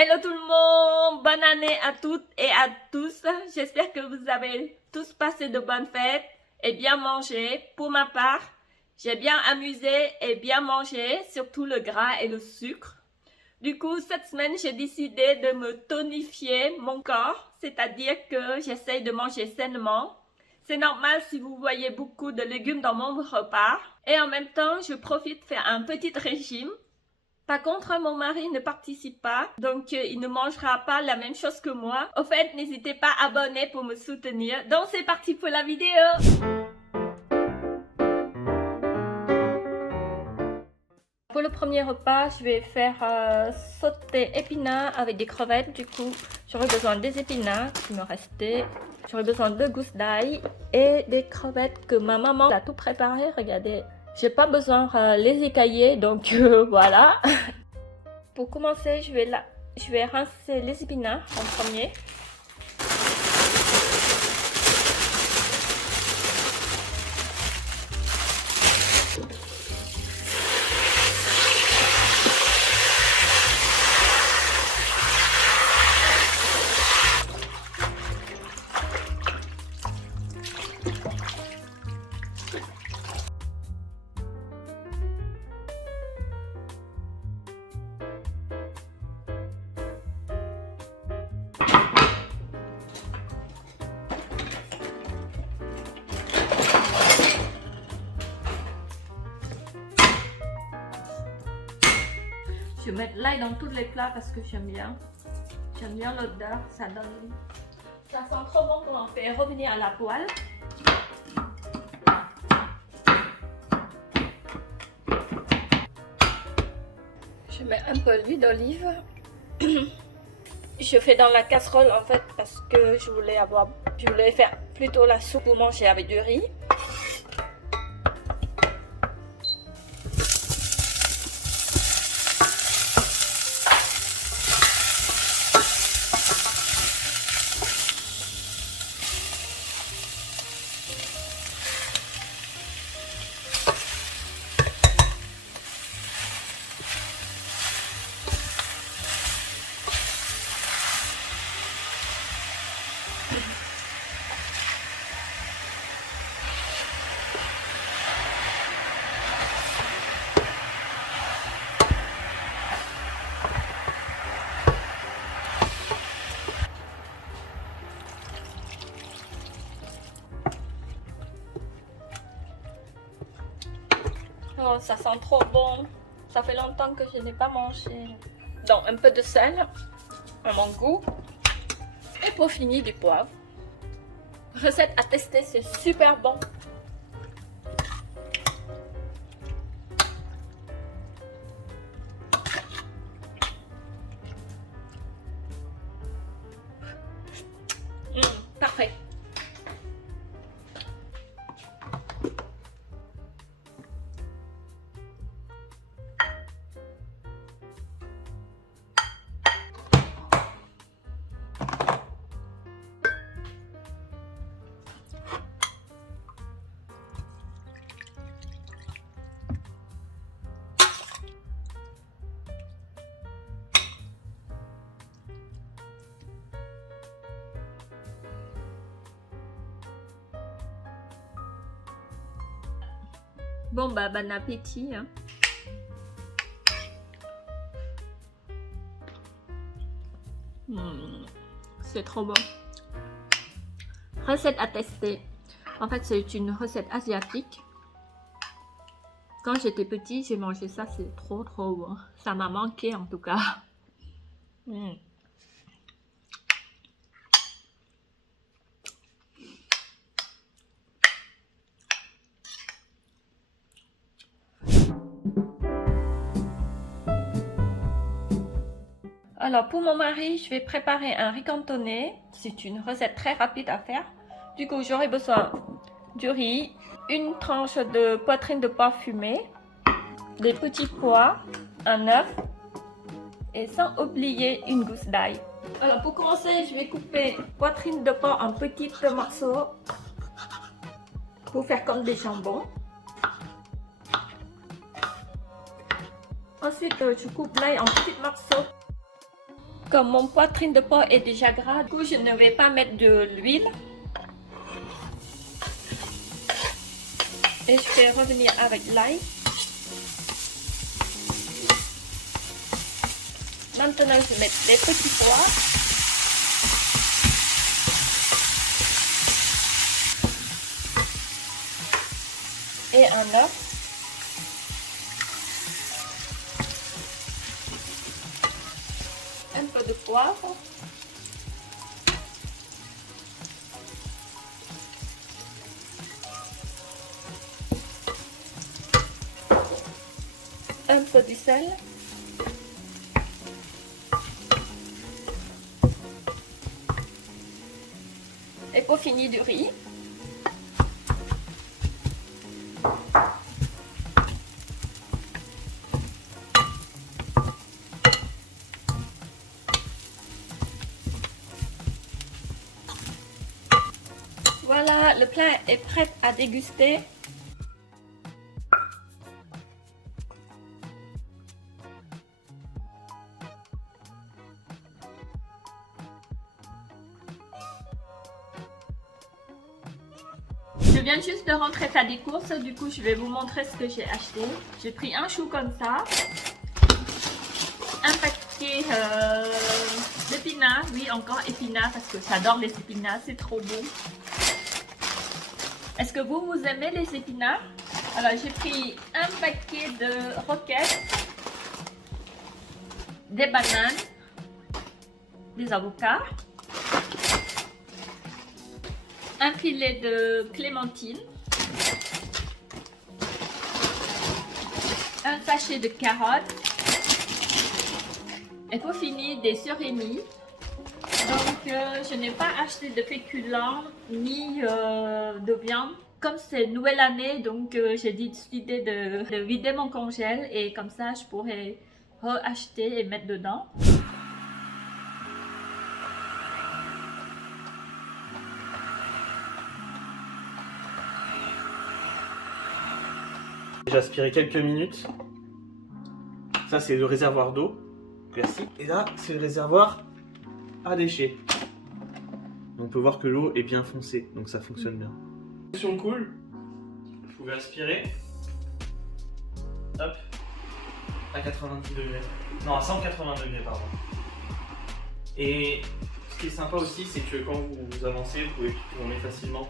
Hello tout le monde, bonne année à toutes et à tous. J'espère que vous avez tous passé de bonnes fêtes et bien mangé. Pour ma part, j'ai bien amusé et bien mangé, surtout le gras et le sucre. Du coup, cette semaine, j'ai décidé de me tonifier mon corps, c'est-à-dire que j'essaye de manger sainement. C'est normal si vous voyez beaucoup de légumes dans mon repas. Et en même temps, je profite de faire un petit régime. Par contre, mon mari ne participe pas, donc il ne mangera pas la même chose que moi. Au fait, n'hésitez pas à abonner pour me soutenir. Donc c'est parti pour la vidéo. Pour le premier repas, je vais faire sauter épinards avec des crevettes. Du coup, j'aurai besoin des épinards qui me restaient. J'aurai besoin de gousses d'ail et des crevettes que ma maman a tout préparé. Regardez, j'ai pas besoin de les écailler, donc voilà. Pour commencer, je vais rincer les épinards en premier. Je vais mettre l'ail dans tous les plats parce que j'aime bien. J'aime bien l'odeur, ça sent trop bon quand on fait revenir à la poêle. Je mets un peu d'huile d'olive. Je fais dans la casserole en fait parce que je voulais faire plutôt la soupe pour manger avec du riz. Oh, ça sent trop bon. Ça fait longtemps que je n'ai pas mangé. Donc un peu de sel à mon goût. Et pour finir du poivre. Recette à tester, c'est super bon. Parfait. Bon bah bon appétit hein. C'est trop bon. Recette à tester. En fait c'est une recette asiatique. Quand j'étais petit j'ai mangé ça, c'est trop bon. Ça m'a manqué en tout cas. Alors pour mon mari, je vais préparer un riz cantonais. C'est une recette très rapide à faire. Du coup, j'aurai besoin du riz, une tranche de poitrine de porc fumée, des petits pois, un œuf et sans oublier une gousse d'ail. Alors pour commencer, je vais couper poitrine de porc en petits morceaux pour faire comme des jambons. Ensuite, je coupe l'ail en petits morceaux. Comme mon poitrine de porc est déjà gras, du coup je ne vais pas mettre de l'huile. Et je vais revenir avec l'ail. Maintenant je vais mettre les petits pois. Et un œuf. Un peu de poivre. Un peu de sel. Et pour finir du riz. Voilà, le plat est prêt à déguster. Je viens juste de rentrer faire des courses, du coup je vais vous montrer ce que j'ai acheté. J'ai pris un chou comme ça, un paquet d'épinards, oui encore épinards parce que j'adore les épinards, c'est trop bon. Est-ce que vous aimez les épinards? Alors j'ai pris un paquet de roquettes, des bananes, des avocats, un filet de clémentine, un sachet de carottes et pour finir des surimi. Donc je n'ai pas acheté de féculents ni de viande. Comme c'est nouvelle année, donc j'ai décidé de vider mon congèle et comme ça je pourrais reacheter et mettre dedans. J'ai aspiré quelques minutes. Ça c'est le réservoir d'eau classique. Et là c'est le réservoir à déchets. On peut voir que l'eau est bien foncée, donc ça fonctionne bien. Fonction cool. Vous pouvez aspirer. Hop. À 90 degrés. Non, à 180 degrés, pardon. Et ce qui est sympa aussi, c'est que quand vous avancez, vous pouvez tourner facilement.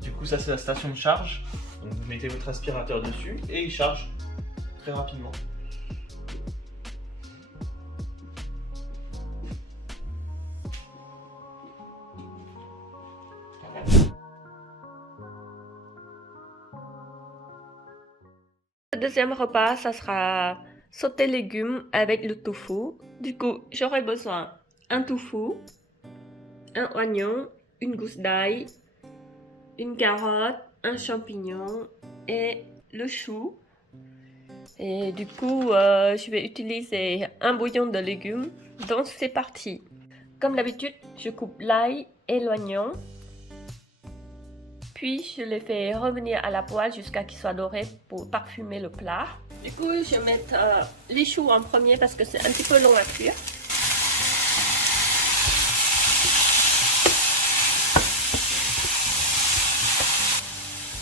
Du coup, ça c'est la station de charge. Donc vous mettez votre aspirateur dessus et il charge très rapidement. Le deuxième repas, ça sera sauté légumes avec le tofu. Du coup, j'aurai besoin d'un tofu, un oignon, une gousse d'ail, une carotte, un champignon et le chou. Et du coup, je vais utiliser un bouillon de légumes. Donc c'est parti. Comme d'habitude, je coupe l'ail et l'oignon. Puis je les fais revenir à la poêle jusqu'à qu'ils soient dorés pour parfumer le plat. Du coup, je vais mettre les choux en premier parce que c'est un petit peu long à cuire.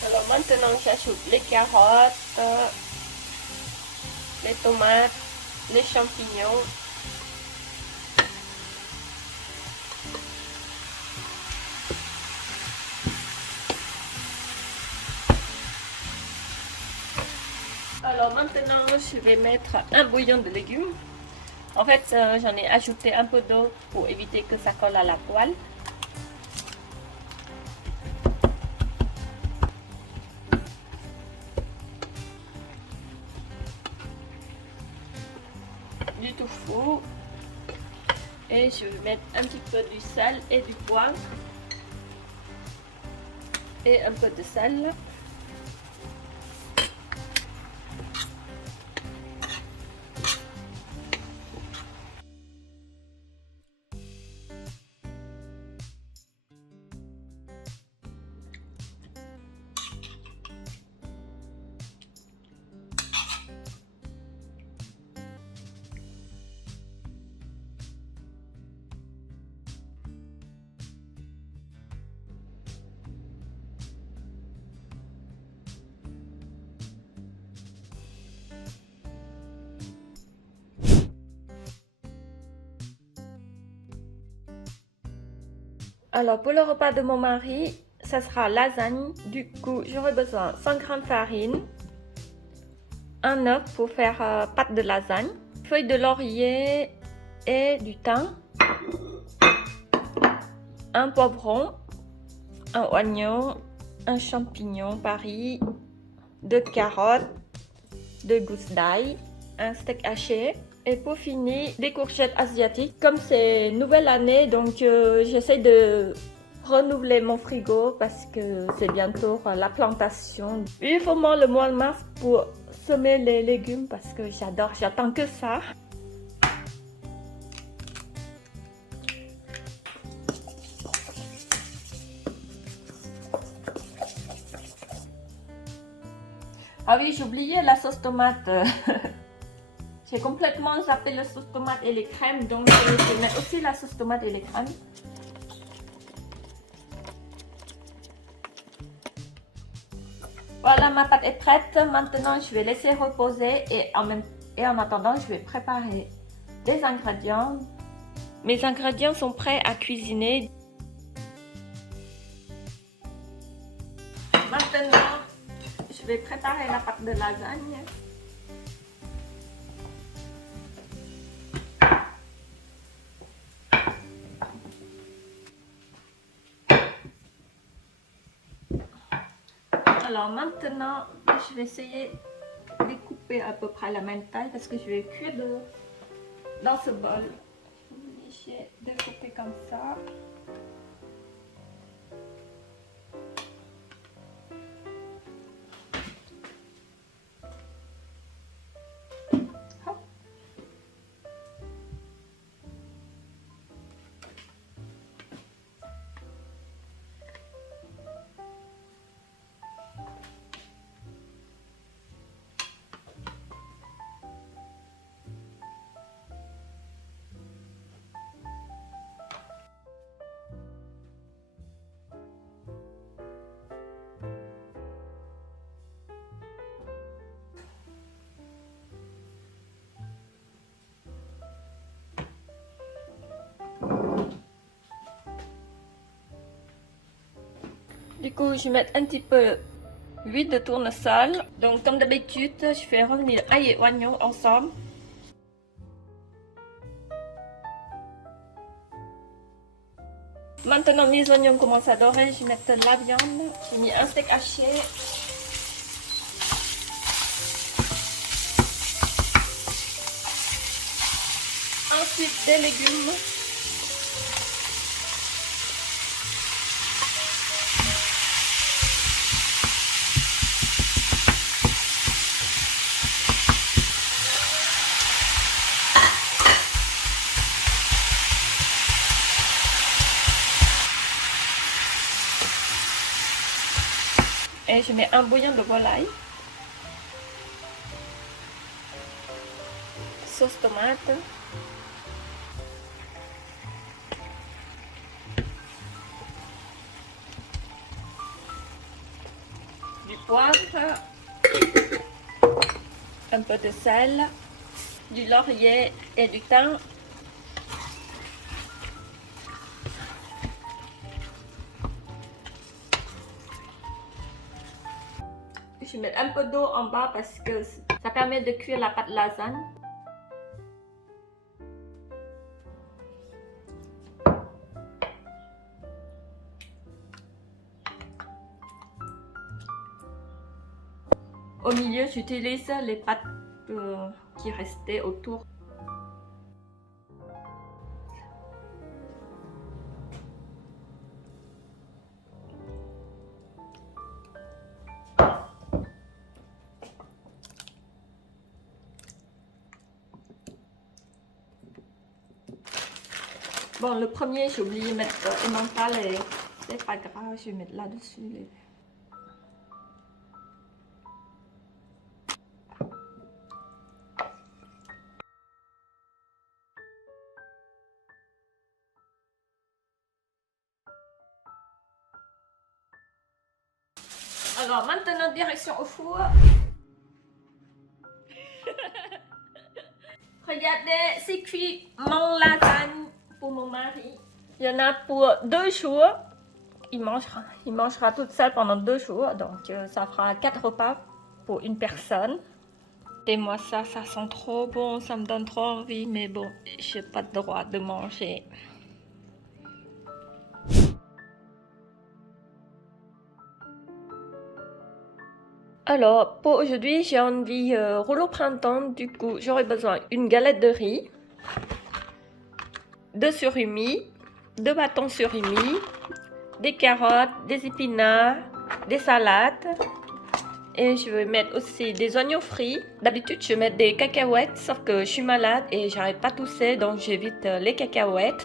Alors maintenant, j'ajoute les carottes, les tomates, les champignons. Alors maintenant, je vais mettre un bouillon de légumes. En fait, j'en ai ajouté un peu d'eau pour éviter que ça colle à la poêle. Du tofu. Et je vais mettre un petit peu du sel et du poivre. Et un peu de sel. Alors pour le repas de mon mari, ça sera lasagne. Du coup, j'aurai besoin de 100 g de farine, un œuf pour faire pâte de lasagne, feuilles de laurier et du thym, un poivron, un oignon, un champignon Paris, 2 carottes, 2 gousses d'ail, un steak haché. Et pour finir, des courgettes asiatiques. Comme c'est nouvelle année, donc j'essaie de renouveler mon frigo parce que c'est bientôt la plantation. Vivement le mois de mars pour semer les légumes parce que j'attends que ça. Ah oui, j'ai oublié la sauce tomate. J'ai complètement zappé la sauce tomate et les crèmes, donc je vais mettre aussi la sauce tomate et les crèmes. Voilà, ma pâte est prête. Maintenant, je vais laisser reposer et en attendant, je vais préparer les ingrédients. Mes ingrédients sont prêts à cuisiner. Maintenant, je vais préparer la pâte de lasagne. Alors maintenant, je vais essayer de couper à peu près la même taille parce que je vais cuire dans ce bol. Je vais découper comme ça. Hop. Du coup, je vais mettre un petit peu d'huile de tournesol. Donc, comme d'habitude, je fais revenir ail et oignon ensemble. Maintenant, mes oignons commencent à dorer. Je vais mettre de la viande. J'ai mis un steak haché. Ensuite, des légumes. Et je mets un bouillon de volaille. Sauce tomate. Du poivre. Un peu de sel. Du laurier et du thym. Je mets un peu d'eau en bas parce que ça permet de cuire la pâte lasagne. Au milieu, j'utilise les pâtes qui restaient autour. Bon, le premier, j'ai oublié de mettre emmental et c'est pas grave, je vais mettre là-dessus. Alors maintenant, direction au four. Regardez, c'est cuit mon lasagne pour mon mari. Il y en a pour 2 jours. Il mangera toute seule pendant 2 jours. Donc ça fera 4 repas pour une personne. Et moi ça sent trop bon, ça me donne trop envie. Mais bon, j'ai pas le droit de manger. Alors, pour aujourd'hui, j'ai envie rouleau printemps. Du coup, j'aurai besoin d'une galette de riz, de surimi, 2 bâtons surimi, des carottes, des épinards, des salades. Et je vais mettre aussi des oignons frits. D'habitude, je mets des cacahuètes, sauf que je suis malade et j'arrête pas tousser, donc j'évite les cacahuètes.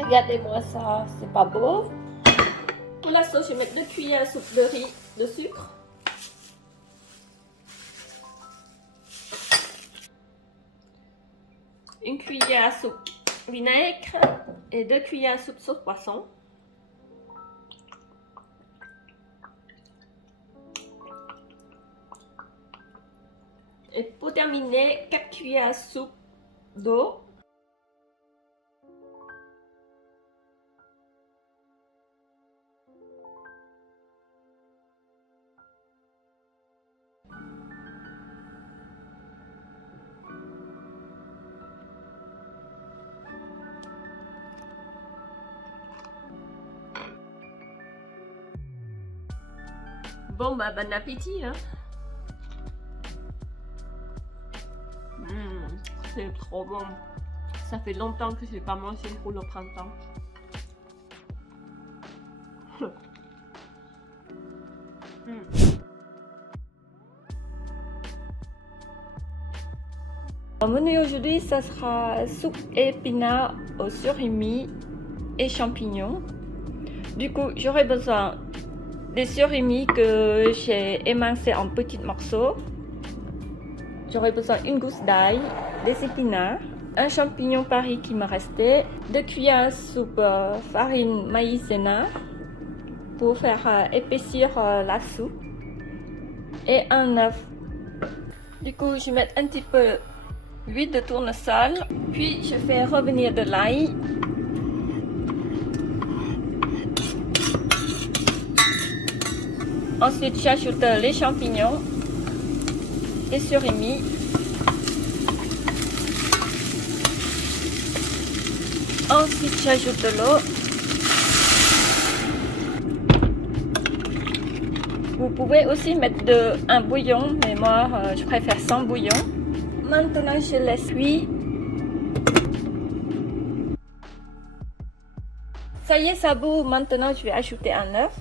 Regardez-moi ça, c'est pas beau. Pour la sauce, je vais mettre 2 cuillères à soupe de riz de sucre. Une cuillère à soupe vinaigre et 2 cuillères à soupe sauce poisson. Et pour terminer, 4 cuillères à soupe d'eau. Bon bah bon appétit hein. C'est trop bon. Ça fait longtemps que j'ai pas mangé le rouleau printemps. Mon menu aujourd'hui, ça sera soupe épinards au surimi et champignons. Du coup, j'aurai besoin des surimi que j'ai émincés en petits morceaux. J'aurai besoin d'une gousse d'ail, des épinards, un champignon Paris qui me restait, 2 cuillères à soupe farine maïzena pour faire épaissir la soupe et un œuf. Du coup, je vais mettre un petit peu d'huile de tournesol, puis je fais revenir de l'ail. Ensuite, j'ajoute les champignons, les surimi. Ensuite, j'ajoute de l'eau. Vous pouvez aussi mettre un bouillon, mais moi, je préfère sans bouillon. Maintenant, je laisse cuire. Ça y est, ça bout. Maintenant, je vais ajouter un œuf.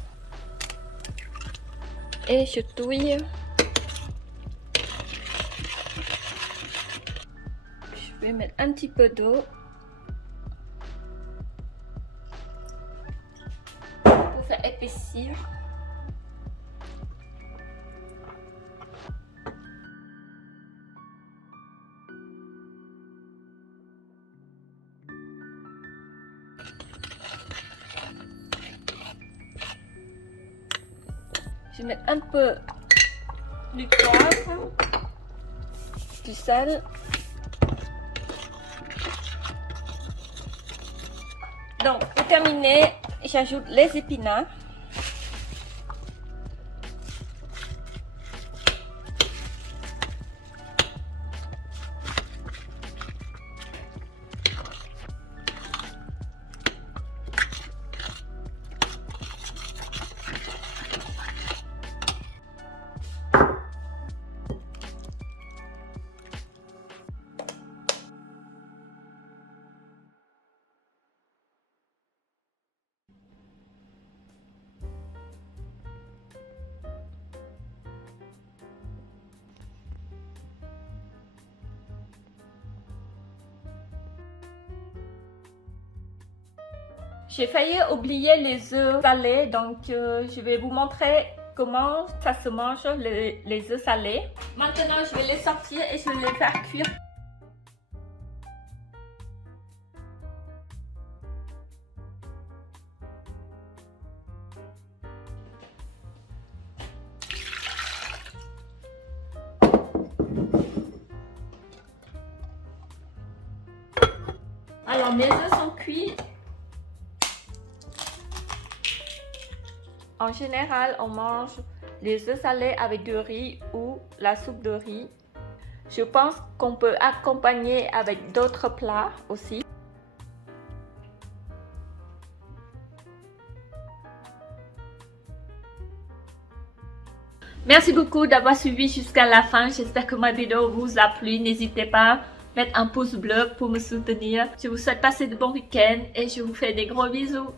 Et je touille. Je vais mettre un petit peu d'eau pour faire épaissir. Je vais mettre un peu du poivre, du sel. Donc, pour terminer, j'ajoute les épinards. J'ai failli oublier les œufs salés, donc je vais vous montrer comment ça se mange les œufs salés. Maintenant, je vais les sortir et je vais les faire cuire. Alors, mes œufs sont cuits. En général, on mange les œufs salés avec du riz ou la soupe de riz. Je pense qu'on peut accompagner avec d'autres plats aussi. Merci beaucoup d'avoir suivi jusqu'à la fin. J'espère que ma vidéo vous a plu. N'hésitez pas à mettre un pouce bleu pour me soutenir. Je vous souhaite passer de bons week-ends et je vous fais des gros bisous.